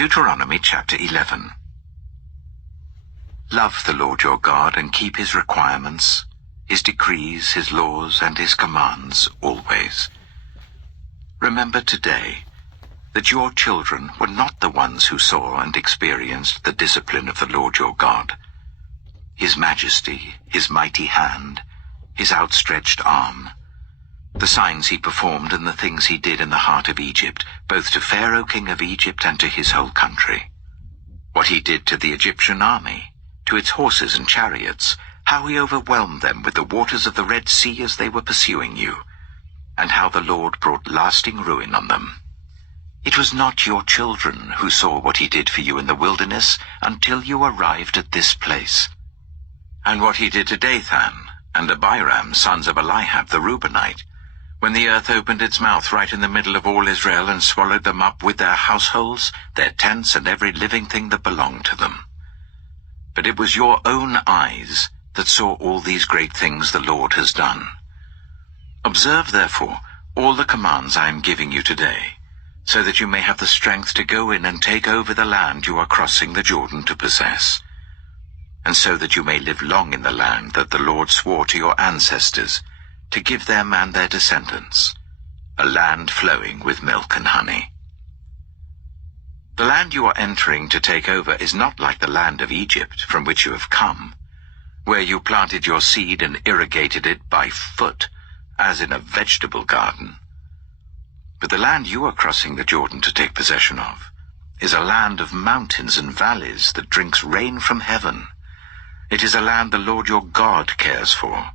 Deuteronomy chapter 11. Love the Lord your God and keep his requirements, his decrees, his laws, and his commands always. Remember today that your children were not the ones who saw and experienced the discipline of the Lord your God, his majesty, his mighty hand, his outstretched arm, the signs he performed and the things he did in the heart of Egypt, both to Pharaoh king of Egypt and to his whole country. What he did to the Egyptian army, to its horses and chariots, how he overwhelmed them with the waters of the Red Sea as they were pursuing you, and how the Lord brought lasting ruin on them. It was not your children who saw what he did for you in the wilderness until you arrived at this place. And what he did to Dathan and Abiram, sons of Eliab the Reubenite, when the earth opened its mouth right in the middle of all Israel and swallowed them up with their households, their tents, and every living thing that belonged to them. But it was your own eyes that saw all these great things the Lord has done. Observe, therefore, all the commands I am giving you today, so that you may have the strength to go in and take over the land you are crossing the Jordan to possess, and so that you may live long in the land that the Lord swore to your ancestors, to give them and their descendants, a land flowing with milk and honey. The land you are entering to take over is not like the land of Egypt from which you have come, where you planted your seed and irrigated it by foot, as in a vegetable garden. But the land you are crossing the Jordan to take possession of is a land of mountains and valleys that drinks rain from heaven. It is a land the Lord your God cares for.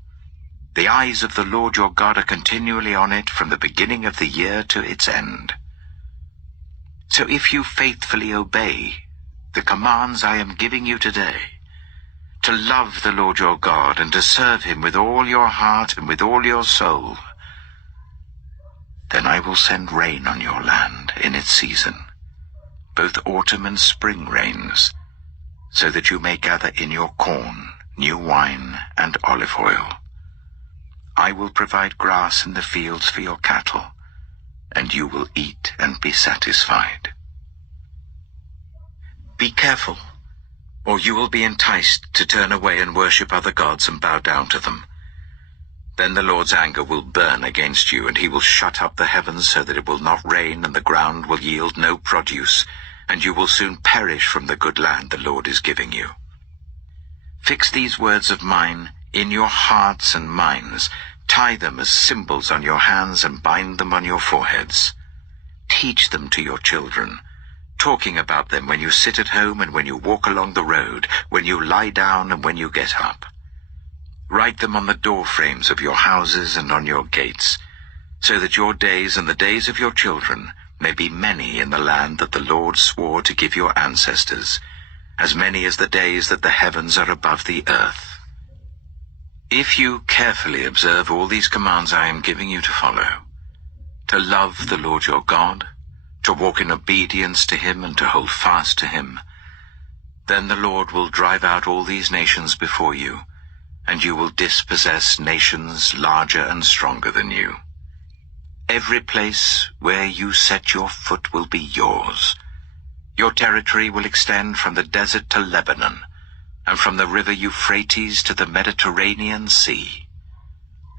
The eyes of the Lord your God are continually on it from the beginning of the year to its end. So if you faithfully obey the commands I am giving you today, to love the Lord your God and to serve him with all your heart and with all your soul, then I will send rain on your land in its season, both autumn and spring rains, so that you may gather in your corn, new wine, and olive oil. I will provide grass in the fields for your cattle, and you will eat and be satisfied. Be careful, or you will be enticed to turn away and worship other gods and bow down to them. Then the Lord's anger will burn against you, and he will shut up the heavens so that it will not rain, and the ground will yield no produce, and you will soon perish from the good land the Lord is giving you. Fix these words of mine in your hearts and minds, tie them as symbols on your hands and bind them on your foreheads. Teach them to your children, talking about them when you sit at home and when you walk along the road, when you lie down and when you get up. Write them on the door frames of your houses and on your gates, so that your days and the days of your children may be many in the land that the Lord swore to give your ancestors, as many as the days that the heavens are above the earth. If you carefully observe all these commands I am giving you to follow, to love the Lord your God, to walk in obedience to him and to hold fast to him, then the Lord will drive out all these nations before you, and you will dispossess nations larger and stronger than you. Every place where you set your foot will be yours. Your territory will extend from the desert to Lebanon, and from the river Euphrates to the Mediterranean Sea.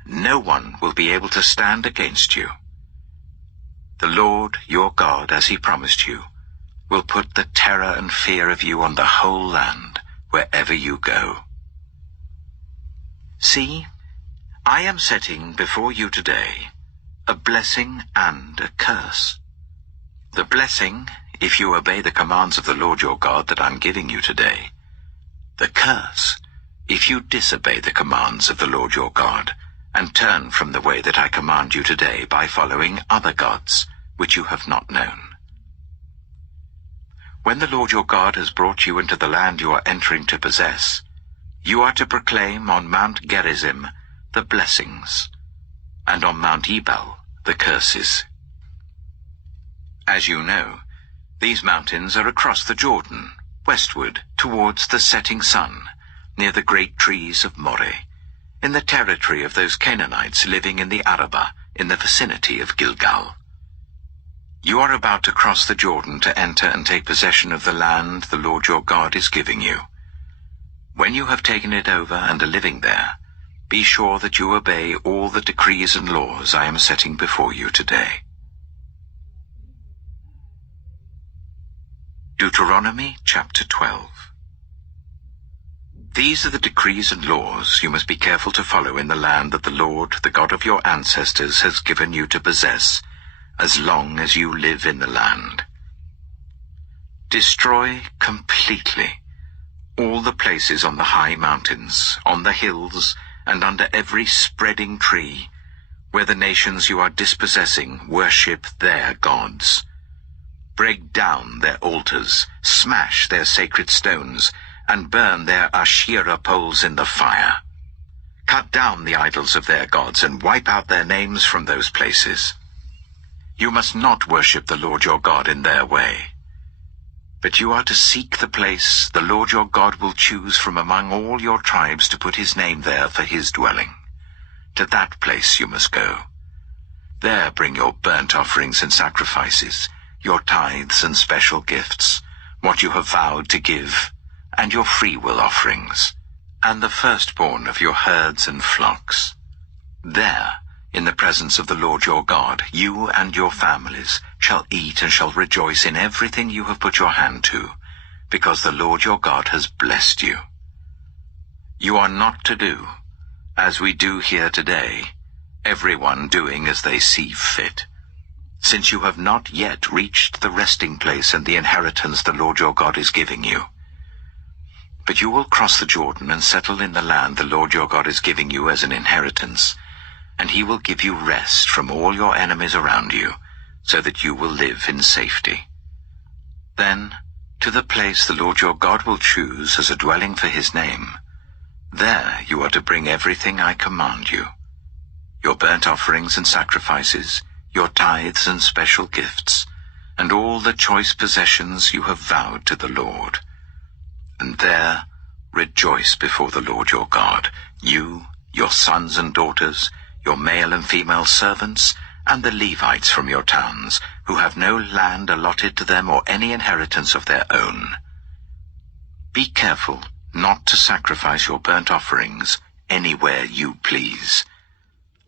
No one will be able to stand against you. The Lord your God, as he promised you, will put the terror and fear of you on the whole land, wherever you go. See, I am setting before you today a blessing and a curse. The blessing, if you obey the commands of the Lord your God that I'm giving you today. The curse, if you disobey the commands of the Lord your God, and turn from the way that I command you today by following other gods, which you have not known. When the Lord your God has brought you into the land you are entering to possess, you are to proclaim on Mount Gerizim the blessings, and on Mount Ebal the curses. As you know, these mountains are across the Jordan, westward towards the setting sun, near the great trees of Moreh, in the territory of those Canaanites living in the Arabah, in the vicinity of Gilgal. You are about to cross the Jordan to enter and take possession of the land the Lord your God is giving you. When you have taken it over and are living there, be sure that you obey all the decrees and laws I am setting before you today. Deuteronomy chapter 12. These are the decrees and laws you must be careful to follow in the land that the Lord, the God of your ancestors, has given you to possess, as long as you live in the land. Destroy completely all the places on the high mountains, on the hills, and under every spreading tree, where the nations you are dispossessing worship their gods. Break down their altars, smash their sacred stones, and burn their Asherah poles in the fire. Cut down the idols of their gods and wipe out their names from those places. You must not worship the Lord your God in their way. But you are to seek the place the Lord your God will choose from among all your tribes to put his name there for his dwelling. To that place you must go. There bring your burnt offerings and sacrifices, your tithes and special gifts, what you have vowed to give, and your freewill offerings, and the firstborn of your herds and flocks. There, in the presence of the Lord your God, you and your families shall eat and shall rejoice in everything you have put your hand to, because the Lord your God has blessed you. You are not to do, as we do here today, everyone doing as they see fit, since you have not yet reached the resting place and the inheritance the Lord your God is giving you. But you will cross the Jordan and settle in the land the Lord your God is giving you as an inheritance, and he will give you rest from all your enemies around you, so that you will live in safety. Then, to the place the Lord your God will choose as a dwelling for his name, there you are to bring everything I command you, your burnt offerings and sacrifices, your tithes and special gifts, and all the choice possessions you have vowed to the Lord. And there rejoice before the Lord your God, you, your sons and daughters, your male and female servants, and the Levites from your towns, who have no land allotted to them or any inheritance of their own. Be careful not to sacrifice your burnt offerings anywhere you please.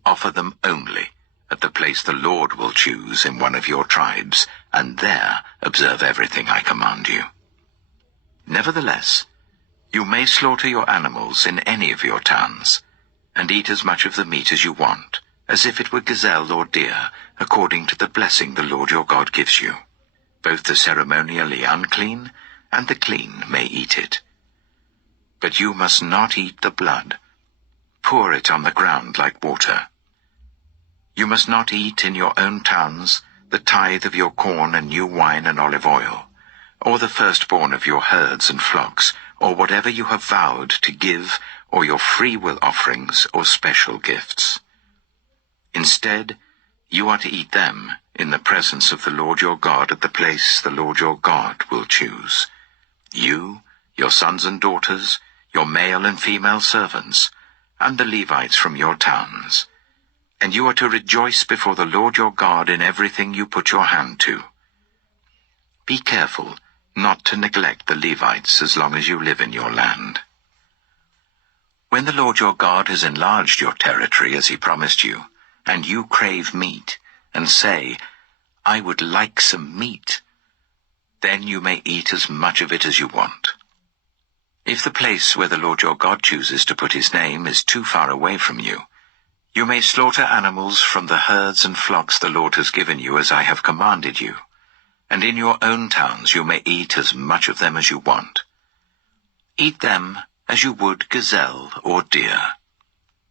Offer them only at the place the Lord will choose in one of your tribes, and there observe everything I command you. Nevertheless, you may slaughter your animals in any of your towns, and eat as much of the meat as you want, as if it were gazelle or deer, according to the blessing the Lord your God gives you. Both the ceremonially unclean and the clean may eat it. But you must not eat the blood. Pour it on the ground like water. You must not eat in your own towns the tithe of your corn and new wine and olive oil, or the firstborn of your herds and flocks, or whatever you have vowed to give, or your freewill offerings or special gifts. Instead, you are to eat them in the presence of the Lord your God at the place the Lord your God will choose. You, your sons and daughters, your male and female servants, and the Levites from your towns. And you are to rejoice before the Lord your God in everything you put your hand to. Be careful not to neglect the Levites as long as you live in your land. When the Lord your God has enlarged your territory as he promised you, and you crave meat, and say, I would like some meat, then you may eat as much of it as you want. If the place where the Lord your God chooses to put his name is too far away from you, you may slaughter animals from the herds and flocks the Lord has given you as I have commanded you, and in your own towns you may eat as much of them as you want. Eat them as you would gazelle or deer.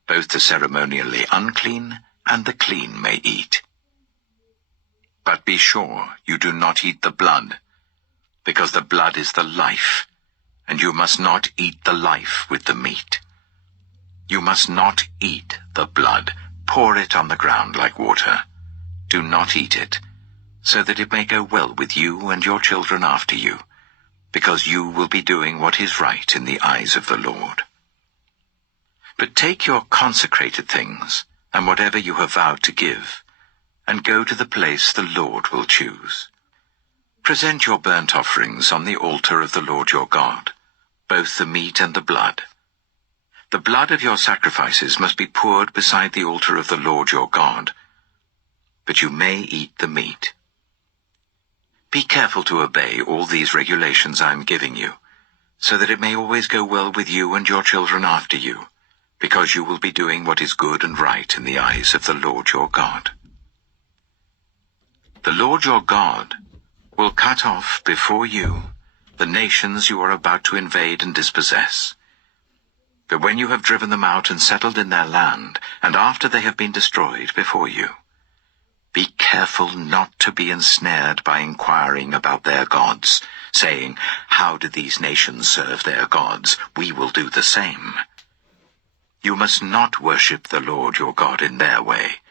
Both the ceremonially unclean and the clean may eat. But be sure you do not eat the blood, because the blood is the life, and you must not eat the life with the meat. You must not eat the blood. Pour it on the ground like water. Do not eat it, so that it may go well with you and your children after you, because you will be doing what is right in the eyes of the Lord. But take your consecrated things, and whatever you have vowed to give, and go to the place the Lord will choose. Present your burnt offerings on the altar of the Lord your God, both the meat and the blood. The blood of your sacrifices must be poured beside the altar of the Lord your God, but you may eat the meat. Be careful to obey all these regulations I am giving you, so that it may always go well with you and your children after you, because you will be doing what is good and right in the eyes of the Lord your God. The Lord your God will cut off before you the nations you are about to invade and dispossess. But when you have driven them out and settled in their land, and after they have been destroyed before you, be careful not to be ensnared by inquiring about their gods, saying, "How do these nations serve their gods? We will do the same." You must not worship the Lord your God in their way,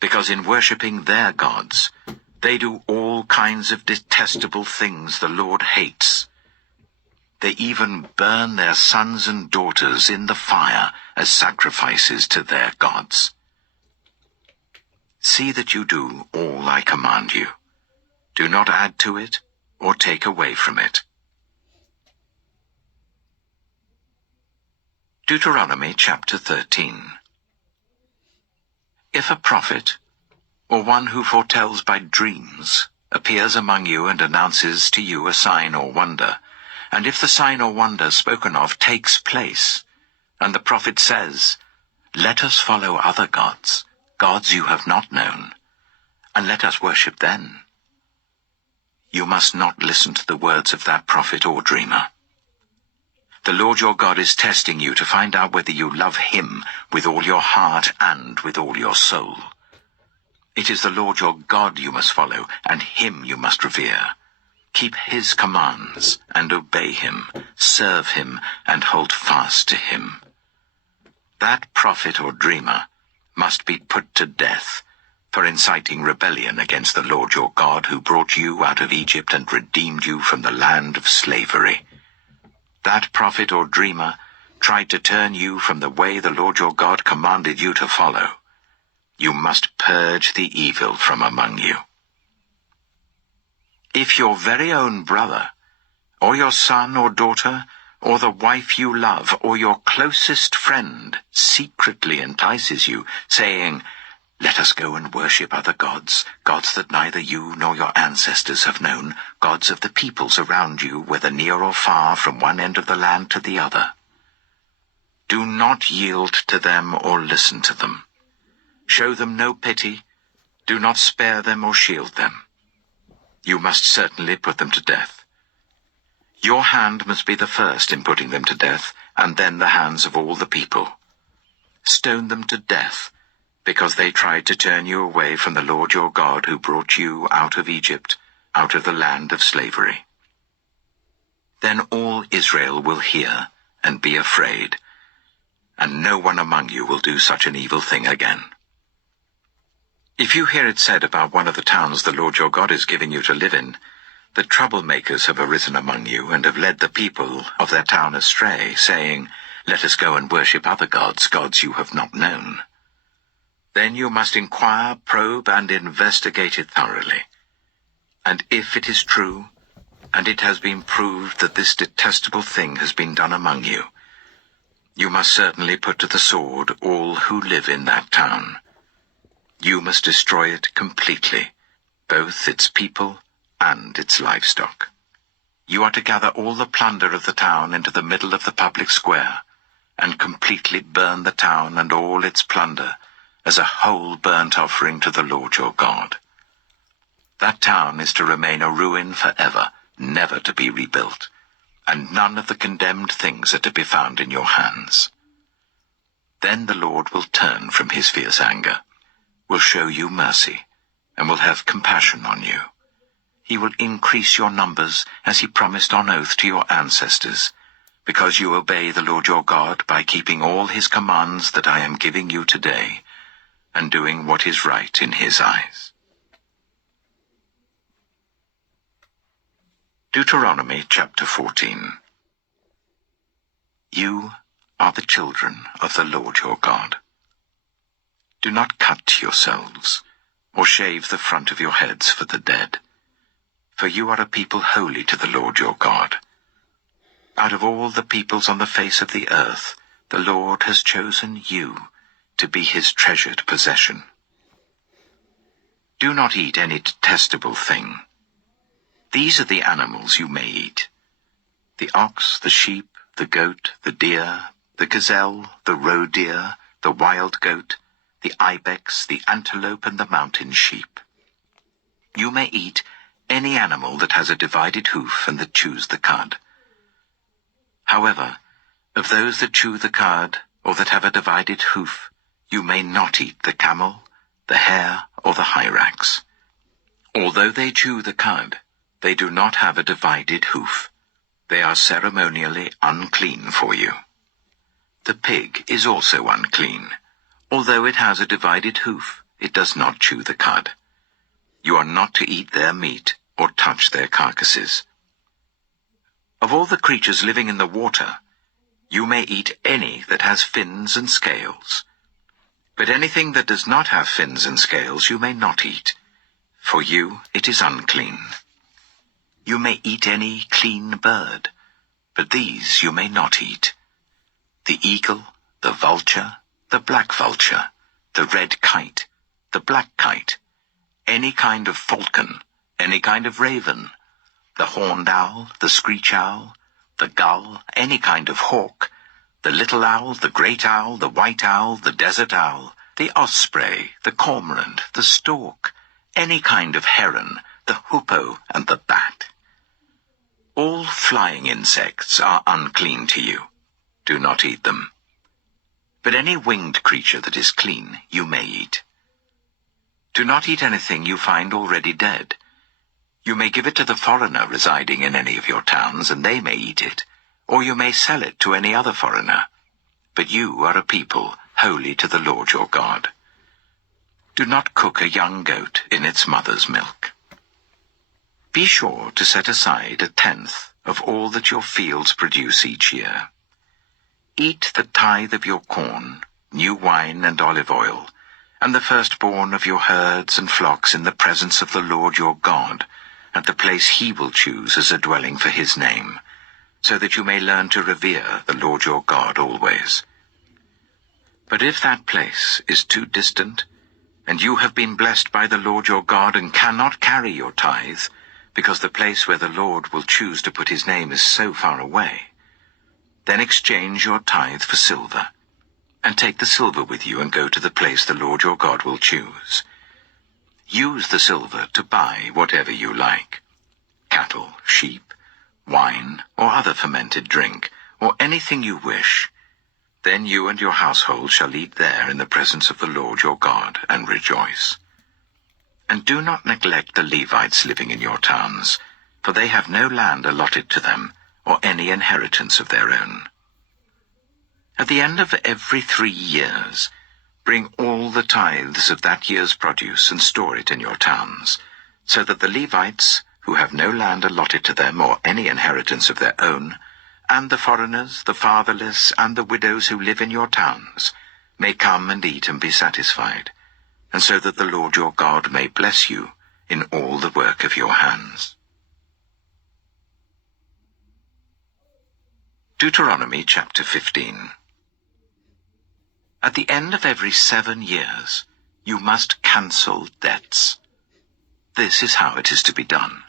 because in worshipping their gods, they do all kinds of detestable things the Lord hates. They even burn their sons and daughters in the fire as sacrifices to their gods. See that you do all I command you. Do not add to it or take away from it. Deuteronomy chapter 13. If a prophet, or one who foretells by dreams, appears among you and announces to you a sign or wonder, and if the sign or wonder spoken of takes place, and the prophet says, "Let us follow other gods, gods you have not known, and let us worship them," you must not listen to the words of that prophet or dreamer. The Lord your God is testing you to find out whether you love him with all your heart and with all your soul. It is the Lord your God you must follow, and him you must revere. Keep his commands and obey him, serve him, and hold fast to him. That prophet or dreamer must be put to death for inciting rebellion against the Lord your God, who brought you out of Egypt and redeemed you from the land of slavery. That prophet or dreamer tried to turn you from the way the Lord your God commanded you to follow. You must purge the evil from among you. If your very own brother, or your son or daughter, or the wife you love, or your closest friend secretly entices you, saying, "Let us go and worship other gods, gods that neither you nor your ancestors have known, gods of the peoples around you, whether near or far, from one end of the land to the other," do not yield to them or listen to them. Show them no pity, do not spare them or shield them. You must certainly put them to death. Your hand must be the first in putting them to death, and then the hands of all the people. Stone them to death, because they tried to turn you away from the Lord your God, who brought you out of Egypt, out of the land of slavery. Then all Israel will hear and be afraid, and no one among you will do such an evil thing again. If you hear it said about one of the towns the Lord your God is giving you to live in, that troublemakers have arisen among you and have led the people of their town astray, saying, "Let us go and worship other gods, gods you have not known," then you must inquire, probe, and investigate it thoroughly. And if it is true, and it has been proved that this detestable thing has been done among you, you must certainly put to the sword all who live in that town. You must destroy it completely, both its people and its livestock. You are to gather all the plunder of the town into the middle of the public square, and completely burn the town and all its plunder as a whole burnt offering to the Lord your God. That town is to remain a ruin forever, never to be rebuilt, and none of the condemned things are to be found in your hands. Then the Lord will turn from his fierce anger, will show you mercy, and will have compassion on you. He will increase your numbers, as he promised on oath to your ancestors, because you obey the Lord your God by keeping all his commands that I am giving you today, and doing what is right in his eyes. Deuteronomy chapter 14. You are the children of the Lord your God. Do not cut yourselves, or shave the front of your heads for the dead. For you are a people holy to the Lord your God. Out of all the peoples on the face of the earth, the Lord has chosen you to be his treasured possession. Do not eat any detestable thing. These are the animals you may eat: the ox, the sheep, the goat, the deer, the gazelle, the roe deer, the wild goat, the ibex, the antelope, and the mountain sheep. You may eat any animal that has a divided hoof and that chews the cud. However, of those that chew the cud, or that have a divided hoof, you may not eat the camel, the hare, or the hyrax. Although they chew the cud, they do not have a divided hoof. They are ceremonially unclean for you. The pig is also unclean. Although it has a divided hoof, it does not chew the cud. You are not to eat their meat or touch their carcasses. Of all the creatures living in the water, you may eat any that has fins and scales. But anything that does not have fins and scales you may not eat. For you it is unclean. You may eat any clean bird, but these you may not eat: the eagle, the vulture, the black vulture, the red kite, the black kite, any kind of falcon, any kind of raven, the horned owl, the screech owl, the gull, any kind of hawk, the little owl, the great owl, the white owl, the desert owl, the osprey, the cormorant, the stork, any kind of heron, the hoopoe, and the bat. All flying insects are unclean to you. Do not eat them. But any winged creature that is clean you may eat. Do not eat anything you find already dead. You may give it to the foreigner residing in any of your towns, and they may eat it, or you may sell it to any other foreigner. But you are a people holy to the Lord your God. Do not cook a young goat in its mother's milk. Be sure to set aside 1/10 of all that your fields produce each year. Eat the tithe of your corn, new wine and olive oil, and the firstborn of your herds and flocks in the presence of the Lord your God, at the place he will choose as a dwelling for his name, so that you may learn to revere the Lord your God always. But if that place is too distant, and you have been blessed by the Lord your God and cannot carry your tithe, because the place where the Lord will choose to put his name is so far away, then exchange your tithe for silver, and take the silver with you and go to the place the Lord your God will choose. Use the silver to buy whatever you like: cattle, sheep, wine, or other fermented drink, or anything you wish. Then you and your household shall eat there in the presence of the Lord your God and rejoice. And do not neglect the Levites living in your towns, for they have no land allotted to them, or any inheritance of their own. At the end of every 3 years, bring all the tithes of that year's produce and store it in your towns, so that the Levites, who have no land allotted to them or any inheritance of their own, and the foreigners, the fatherless, and the widows who live in your towns, may come and eat and be satisfied, and so that the Lord your God may bless you in all the work of your hands. Deuteronomy chapter 15. At the end of every 7 years, you must cancel debts. This is how it is to be done.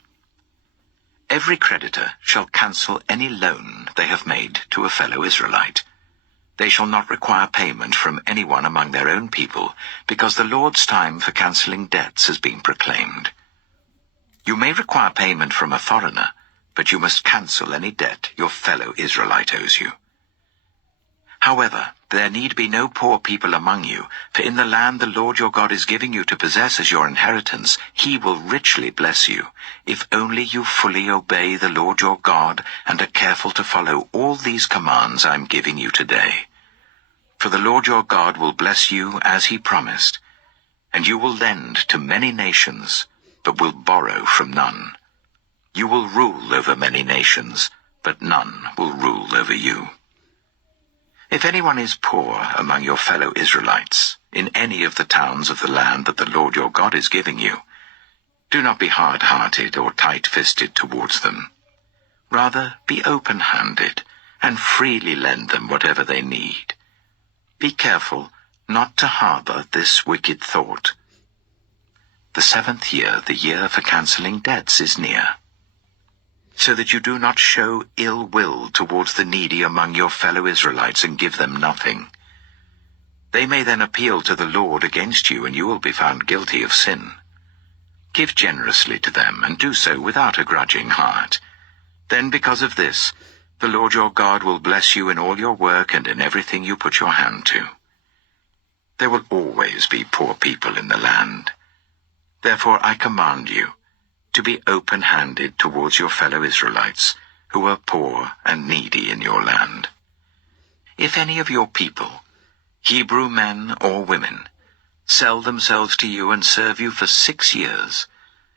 Every creditor shall cancel any loan they have made to a fellow Israelite. They shall not require payment from anyone among their own people, because the Lord's time for cancelling debts has been proclaimed. You may require payment from a foreigner, but you must cancel any debt your fellow Israelite owes you. However, there need be no poor people among you, for in the land the Lord your God is giving you to possess as your inheritance, he will richly bless you, if only you fully obey the Lord your God and are careful to follow all these commands I am giving you today. For the Lord your God will bless you as he promised, and you will lend to many nations, but will borrow from none. You will rule over many nations, but none will rule over you. If anyone is poor among your fellow Israelites, in any of the towns of the land that the Lord your God is giving you, do not be hard-hearted or tight-fisted towards them. Rather, be open-handed and freely lend them whatever they need. Be careful not to harbor this wicked thought. The 7th year, the year for cancelling debts, is near, so that you do not show ill will towards the needy among your fellow Israelites and give them nothing. They may then appeal to the Lord against you, and you will be found guilty of sin. Give generously to them, and do so without a grudging heart. Then, because of this, the Lord your God will bless you in all your work and in everything you put your hand to. There will always be poor people in the land. Therefore I command you to be open-handed towards your fellow Israelites, who are poor and needy in your land. If any of your people, Hebrew men or women, sell themselves to you and serve you for 6 years,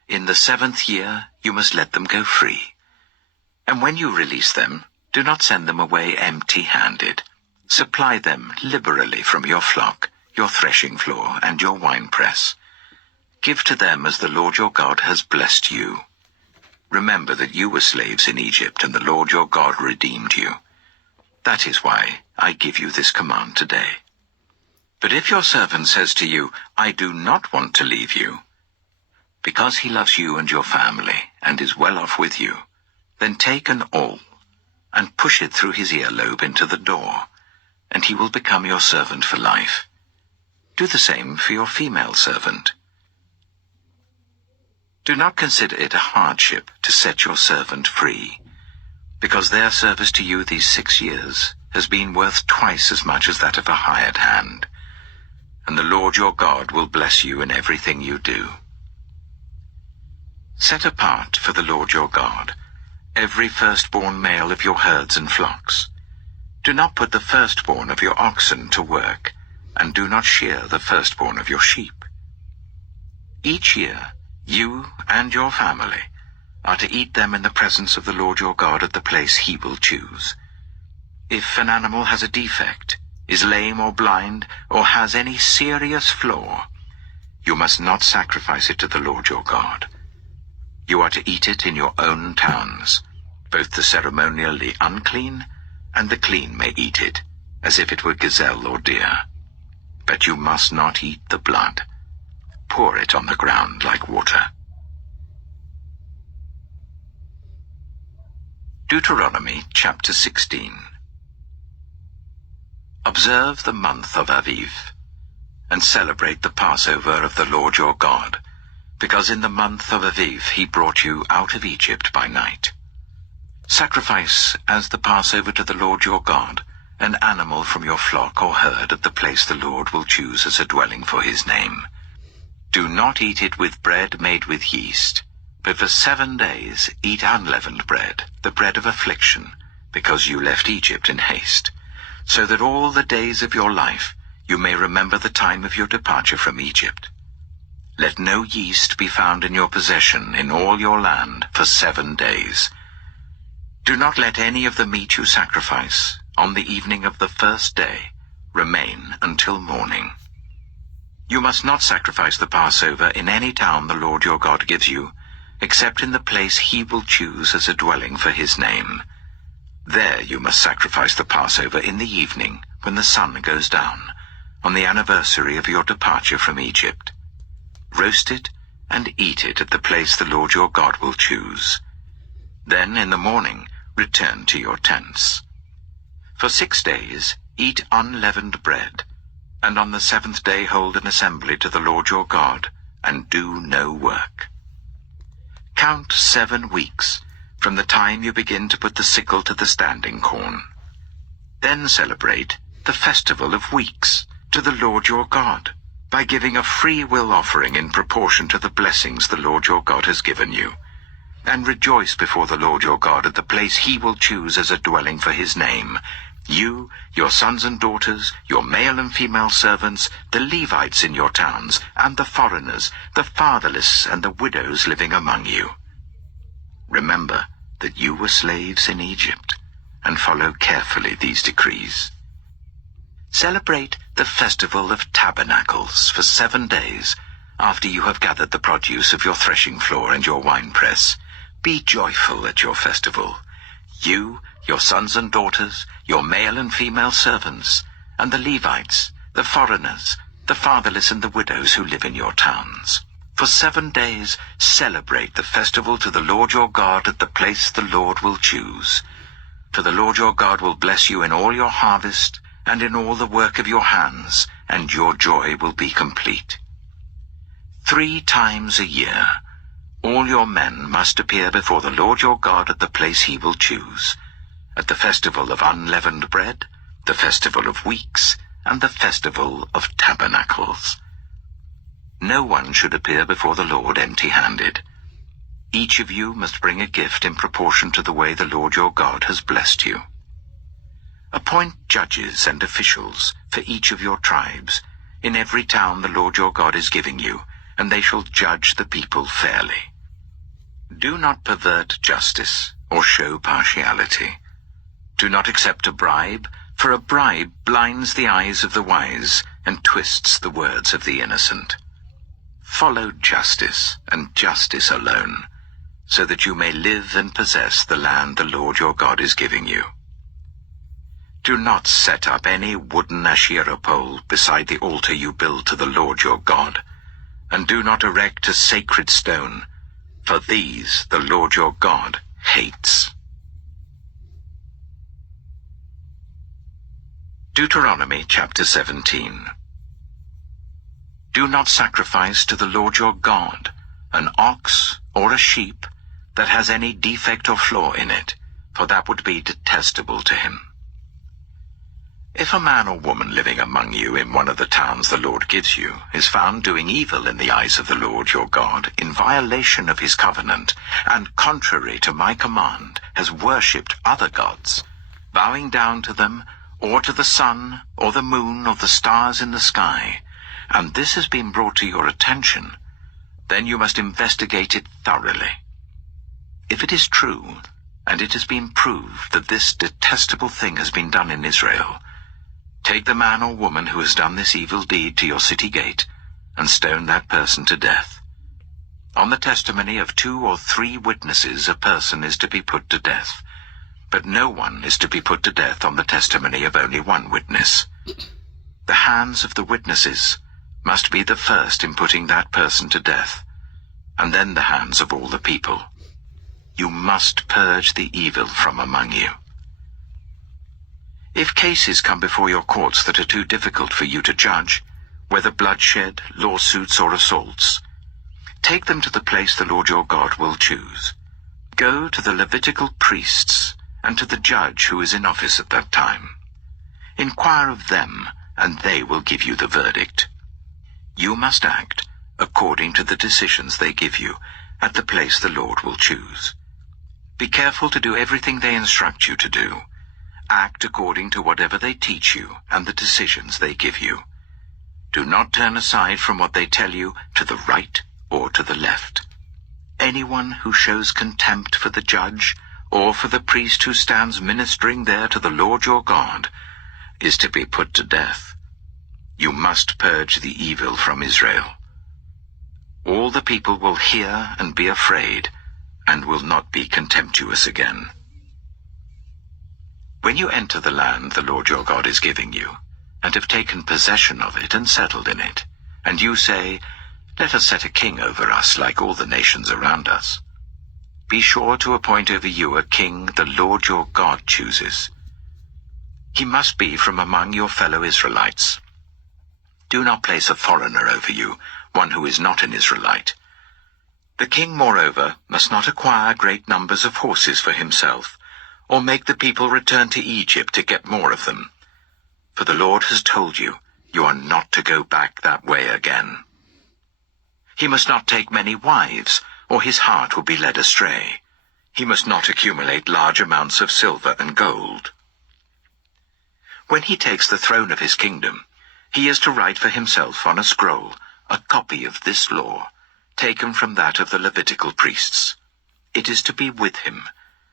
in the 7th year you must let them go free. And when you release them, do not send them away empty-handed. Supply them liberally from your flock, your threshing floor, and your winepress. Give to them as the Lord your God has blessed you. Remember that you were slaves in Egypt, and the Lord your God redeemed you. That is why I give you this command today. But if your servant says to you, I do not want to leave you, because he loves you and your family, and is well off with you, then take an awl, and push it through his earlobe into the door, and he will become your servant for life. Do the same for your female servant. Do not consider it a hardship to set your servant free, because their service to you these 6 years has been worth twice as much as that of a hired hand, and the Lord your God will bless you in everything you do. Set apart for the Lord your God every firstborn male of your herds and flocks. Do not put the firstborn of your oxen to work, and do not shear the firstborn of your sheep. Each year you and your family are to eat them in the presence of the Lord your God at the place he will choose. If an animal has a defect, is lame or blind, or has any serious flaw, you must not sacrifice it to the Lord your God. You are to eat it in your own towns. Both the ceremonially unclean and the clean may eat it, as if it were gazelle or deer. But you must not eat the blood. Pour it on the ground like water. Deuteronomy chapter 16. Observe the month of Aviv, and celebrate the Passover of the Lord your God, because in the month of Aviv he brought you out of Egypt by night. Sacrifice as the Passover to the Lord your God an animal from your flock or herd at the place the Lord will choose as a dwelling for his name. Do not eat it with bread made with yeast, but for 7 days eat unleavened bread, the bread of affliction, because you left Egypt in haste, so that all the days of your life you may remember the time of your departure from Egypt. Let no yeast be found in your possession in all your land for 7 days. Do not let any of the meat you sacrifice on the evening of the 1st day remain until morning. You must not sacrifice the Passover in any town the Lord your God gives you, except in the place he will choose as a dwelling for his name. There you must sacrifice the Passover in the evening, when the sun goes down, on the anniversary of your departure from Egypt. Roast it and eat it at the place the Lord your God will choose. Then in the morning return to your tents. For 6 days eat unleavened bread, and on the 7th day hold an assembly to the Lord your God, and do no work. Count 7 weeks from the time you begin to put the sickle to the standing corn. Then celebrate the festival of weeks to the Lord your God, by giving a free will offering in proportion to the blessings the Lord your God has given you. And rejoice before the Lord your God at the place he will choose as a dwelling for his name. You, your sons and daughters, your male and female servants, the Levites in your towns, and the foreigners, the fatherless and the widows living among you. Remember that you were slaves in Egypt, and follow carefully these decrees. celebrate the Festival of Tabernacles for 7 days after you have gathered the produce of your threshing floor and your winepress. Be joyful at your festival, you, your sons and daughters, your male and female servants, and the Levites, the foreigners, the fatherless and the widows who live in your towns. For 7 days celebrate the festival to the Lord your God at the place the Lord will choose. For the Lord your God will bless you in all your harvest and in all the work of your hands, and your joy will be complete. 3 times a year all your men must appear before the Lord your God at the place he will choose, at the festival of unleavened bread, the festival of weeks, and the festival of tabernacles. No one should appear before the Lord empty-handed. Each of you must bring a gift in proportion to the way the Lord your God has blessed you. Appoint judges and officials for each of your tribes in every town the Lord your God is giving you, and they shall judge the people fairly. Do not pervert justice or show partiality. Do not accept a bribe, for a bribe blinds the eyes of the wise and twists the words of the innocent. Follow justice, and justice alone, so that you may live and possess the land the Lord your God is giving you. Do not set up any wooden Asherah pole beside the altar you build to the Lord your God, and do not erect a sacred stone, for these the Lord your God hates. Deuteronomy chapter 17. Do not sacrifice to the Lord your God an ox or a sheep that has any defect or flaw in it, for that would be detestable to him. If a man or woman living among you in one of the towns the Lord gives you is found doing evil in the eyes of the Lord your God, in violation of his covenant, and contrary to my command, has worshipped other gods, bowing down to them, or to the sun, or the moon, or the stars in the sky, and this has been brought to your attention, then you must investigate it thoroughly. If it is true, and it has been proved that this detestable thing has been done in Israel, take the man or woman who has done this evil deed to your city gate, and stone that person to death. On the testimony of 2 or 3 witnesses a person is to be put to death, but no one is to be put to death on the testimony of only 1 witness. The hands of the witnesses must be the first in putting that person to death, and then the hands of all the people. You must purge the evil from among you. If cases come before your courts that are too difficult for you to judge, whether bloodshed, lawsuits, or assaults, take them to the place the Lord your God will choose. Go to the Levitical priests and to the judge who is in office at that time. Inquire of them, and they will give you the verdict. You must act according to the decisions they give you at the place the Lord will choose. Be careful to do everything they instruct you to do. Act according to whatever they teach you and the decisions they give you. Do not turn aside from what they tell you to the right or to the left. Anyone who shows contempt for the judge or for the priest who stands ministering there to the Lord your God is to be put to death. You must purge the evil from Israel. All the people will hear and be afraid, and will not be contemptuous again. When you enter the land the Lord your God is giving you, and have taken possession of it and settled in it, and you say, "Let us set a king over us like all the nations around us," be sure to appoint over you a king the Lord your God chooses. He must be from among your fellow Israelites. Do not place a foreigner over you, one who is not an Israelite. The king, moreover, must not acquire great numbers of horses for himself, or make the people return to Egypt to get more of them. For the Lord has told you, you are not to go back that way again. He must not take many wives, or his heart will be led astray. He must not accumulate large amounts of silver and gold. When he takes the throne of his kingdom, he is to write for himself on a scroll a copy of this law, taken from that of the Levitical priests. It is to be with him,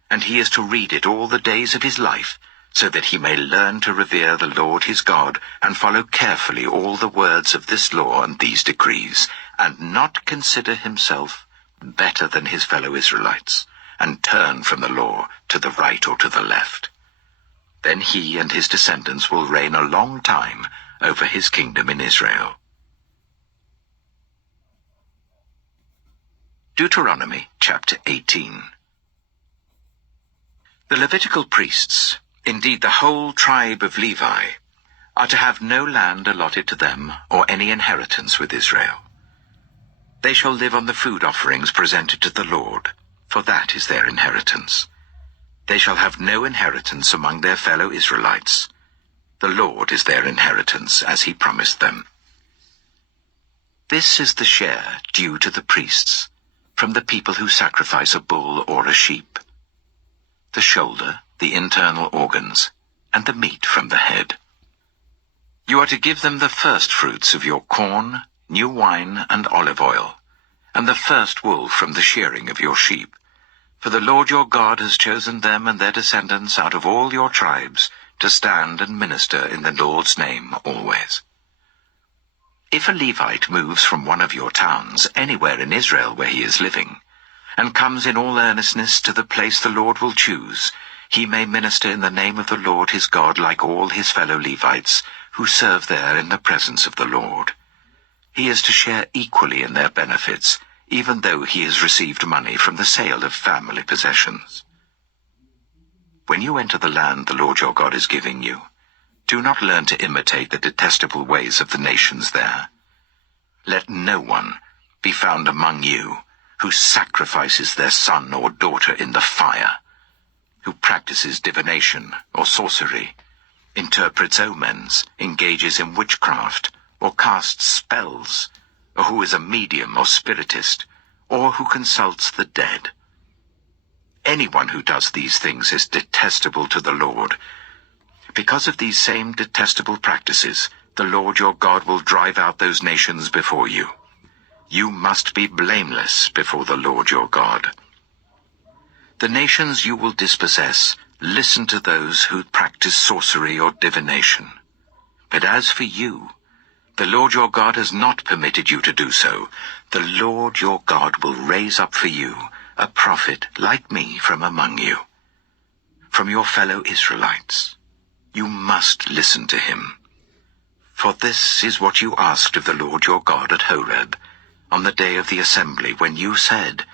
and he is to read it all the days of his life, so that he may learn to revere the Lord his God and follow carefully all the words of this law and these decrees, and not consider himself better than his fellow Israelites, and turn from the law to the right or to the left. Then he and his descendants will reign a long time over his kingdom in Israel. Deuteronomy chapter 18. The Levitical priests, indeed the whole tribe of Levi, are to have no land allotted to them or any inheritance with Israel. They shall live on the food offerings presented to the Lord, for that is their inheritance. They shall have no inheritance among their fellow Israelites. The Lord is their inheritance, as he promised them. This is the share due to the priests, from the people who sacrifice a bull or a sheep: the shoulder, the internal organs, and the meat from the head. You are to give them the first fruits of your corn, new wine, and olive oil, and the first wool from the shearing of your sheep. For the Lord your God has chosen them and their descendants out of all your tribes to stand and minister in the Lord's name always. If a Levite moves from one of your towns anywhere in Israel where he is living, and comes in all earnestness to the place the Lord will choose, he may minister in the name of the Lord his God like all his fellow Levites who serve there in the presence of the Lord. He is to share equally in their benefits, even though he has received money from the sale of family possessions. When you enter the land the Lord your God is giving you, do not learn to imitate the detestable ways of the nations there. Let no one be found among you who sacrifices their son or daughter in the fire, who practices divination or sorcery, interprets omens, engages in witchcraft, or casts spells, or who is a medium or spiritist, or who consults the dead. Anyone who does these things is detestable to the Lord. Because of these same detestable practices, the Lord your God will drive out those nations before you. You must be blameless before the Lord your God. The nations you will dispossess listen to those who practice sorcery or divination. But as for you, the Lord your God has not permitted you to do so. The Lord your God will raise up for you a prophet like me from among you, from your fellow Israelites. You must listen to him. For this is what you asked of the Lord your God at Horeb, on the day of the assembly, when you said,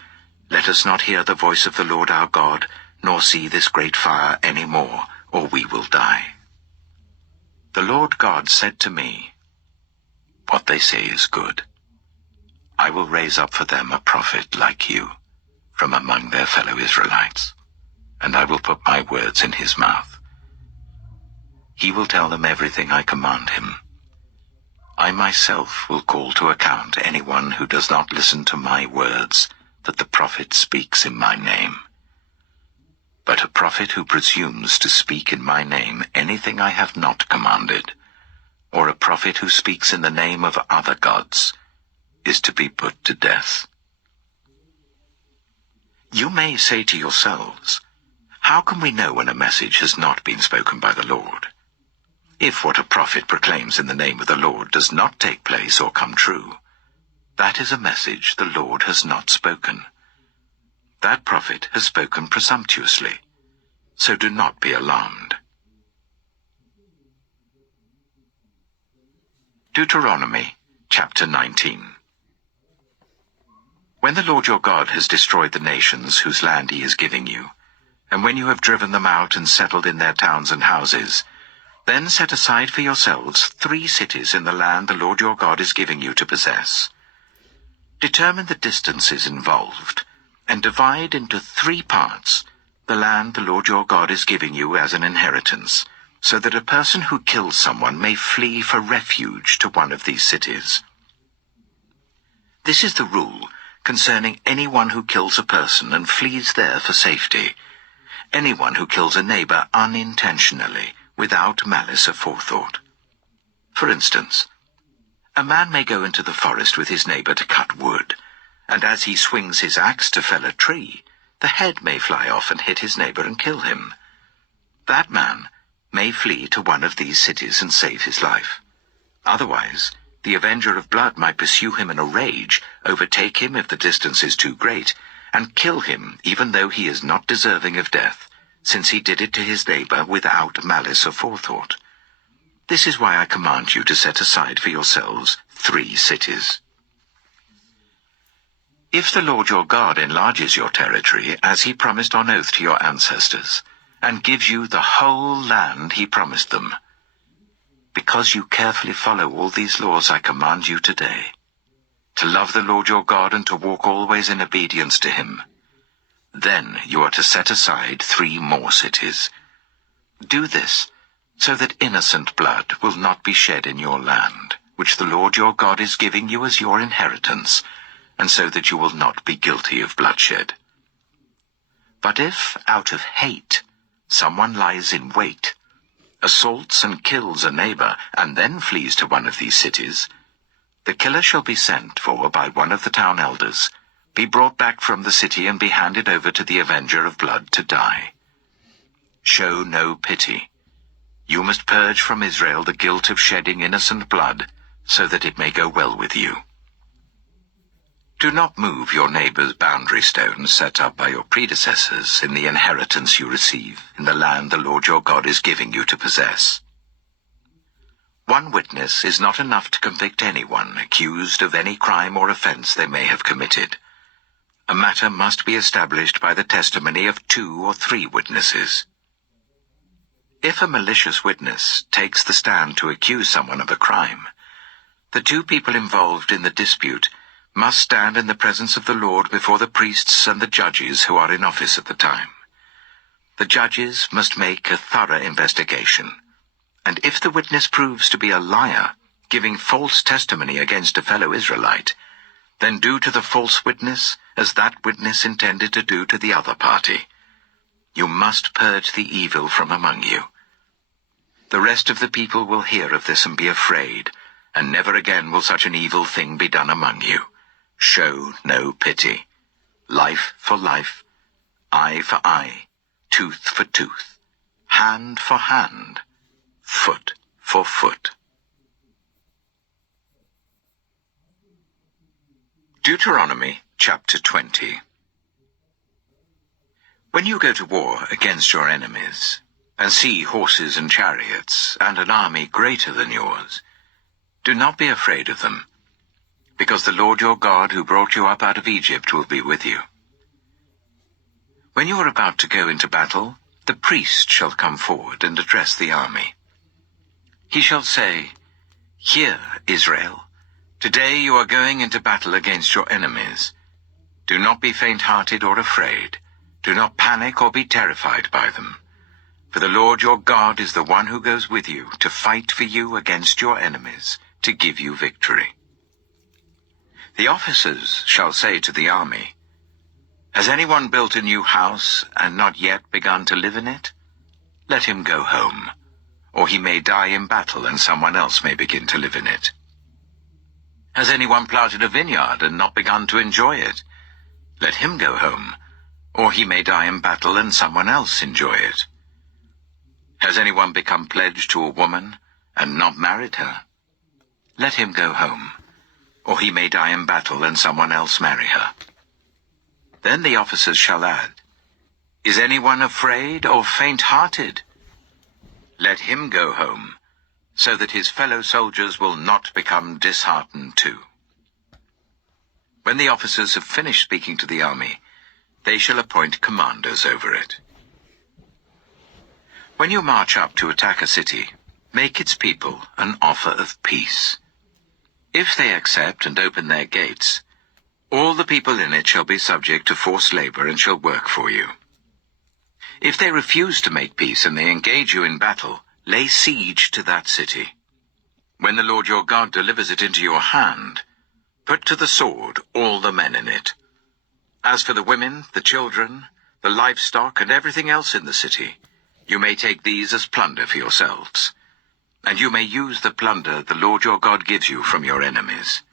"Let us not hear the voice of the Lord our God, nor see this great fire any more, or we will die." The Lord God said to me, "What they say is good. I will raise up for them a prophet like you, from among their fellow Israelites, and I will put my words in his mouth. He will tell them everything I command him. I myself will call to account anyone who does not listen to my words that the prophet speaks in my name. But a prophet who presumes to speak in my name anything I have not commanded, or a prophet who speaks in the name of other gods, is to be put to death. You may say to yourselves, how can we know when a message has not been spoken by the Lord? If what a prophet proclaims in the name of the Lord does not take place or come true, that is a message the Lord has not spoken. That prophet has spoken presumptuously, so do not be alarmed. Deuteronomy chapter 19. When the Lord your God has destroyed the nations whose land he is giving you, and when you have driven them out and settled in their towns and houses, then set aside for yourselves 3 cities in the land the Lord your God is giving you to possess. Determine the distances involved, and divide into 3 parts the land the Lord your God is giving you as an inheritance, so that a person who kills someone may flee for refuge to one of these cities. This is the rule concerning anyone who kills a person and flees there for safety, anyone who kills a neighbor unintentionally, without malice aforethought. For instance, a man may go into the forest with his neighbor to cut wood, and as he swings his axe to fell a tree, the head may fly off and hit his neighbor and kill him. That man may flee to one of these cities and save his life. Otherwise, the avenger of blood might pursue him in a rage, overtake him if the distance is too great, and kill him even though he is not deserving of death, since he did it to his neighbor without malice or forethought. This is why I command you to set aside for yourselves 3 cities. If the Lord your God enlarges your territory, as he promised on oath to your ancestors, and gives you the whole land he promised them, because you carefully follow all these laws I command you today, to love the Lord your God and to walk always in obedience to him, then you are to set aside 3 more cities. Do this, so that innocent blood will not be shed in your land, which the Lord your God is giving you as your inheritance, and so that you will not be guilty of bloodshed. But if, out of hate, someone lies in wait, assaults and kills a neighbor, and then flees to one of these cities, the killer shall be sent for by one of the town elders, be brought back from the city, and be handed over to the avenger of blood to die. Show no pity. You must purge from Israel the guilt of shedding innocent blood, so that it may go well with you. Do not move your neighbor's boundary stones set up by your predecessors in the inheritance you receive in the land the Lord your God is giving you to possess. One witness is not enough to convict anyone accused of any crime or offense they may have committed. A matter must be established by the testimony of 2 or 3 witnesses. If a malicious witness takes the stand to accuse someone of a crime, the 2 people involved in the dispute must stand in the presence of the Lord before the priests and the judges who are in office at the time. The judges must make a thorough investigation, and if the witness proves to be a liar, giving false testimony against a fellow Israelite, then do to the false witness as that witness intended to do to the other party. You must purge the evil from among you. The rest of the people will hear of this and be afraid, and never again will such an evil thing be done among you. Show no pity. Life for life, eye for eye, tooth for tooth, hand for hand, foot for foot. Deuteronomy chapter 20. When you go to war against your enemies, and see horses and chariots, and an army greater than yours, do not be afraid of them, because the Lord your God who brought you up out of Egypt will be with you. When you are about to go into battle, the priest shall come forward and address the army. He shall say, "Hear, Israel, today you are going into battle against your enemies. Do not be faint-hearted or afraid. Do not panic or be terrified by them. For the Lord your God is the one who goes with you to fight for you against your enemies, to give you victory." The officers shall say to the army, "Has anyone built a new house and not yet begun to live in it? Let him go home, or he may die in battle and someone else may begin to live in it. Has anyone planted a vineyard and not begun to enjoy it? Let him go home, or he may die in battle and someone else enjoy it. Has anyone become pledged to a woman and not married her? Let him go home, or he may die in battle and someone else marry her." Then the officers shall add, "Is anyone afraid or faint-hearted? Let him go home, so that his fellow soldiers will not become disheartened too." When the officers have finished speaking to the army, they shall appoint commanders over it. When you march up to attack a city, make its people an offer of peace. If they accept and open their gates, all the people in it shall be subject to forced labor and shall work for you. If they refuse to make peace and they engage you in battle, lay siege to that city. When the Lord your God delivers it into your hand, put to the sword all the men in it. As for the women, the children, the livestock, and everything else in the city, you may take these as plunder for yourselves, and you may use the plunder the Lord your God gives you from your enemies.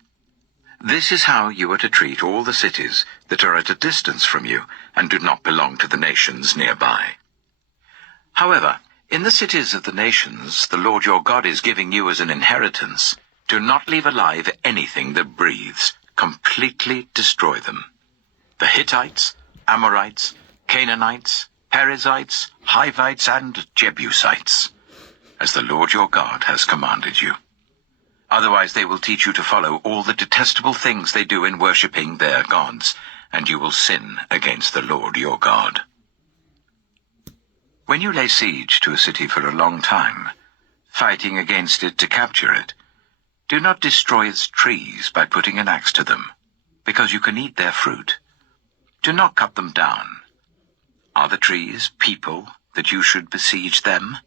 This is how you are to treat all the cities that are at a distance from you and do not belong to the nations nearby. However, In the cities of the nations the Lord your God is giving you as an inheritance, do not leave alive anything that breathes. Completely destroy them. The Hittites, Amorites, Canaanites, Perizzites, Hivites, and Jebusites, as the Lord your God has commanded you. Otherwise they will teach you to follow all the detestable things they do in worshipping their gods, and you will sin against the Lord your God. When you lay siege to a city for a long time, fighting against it to capture it, do not destroy its trees by putting an axe to them, because you can eat their fruit. Do not cut them down. Are the trees people that you should besiege them?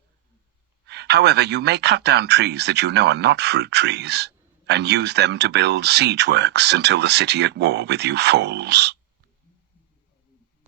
However, you may cut down trees that you know are not fruit trees, and use them to build siege works until the city at war with you falls.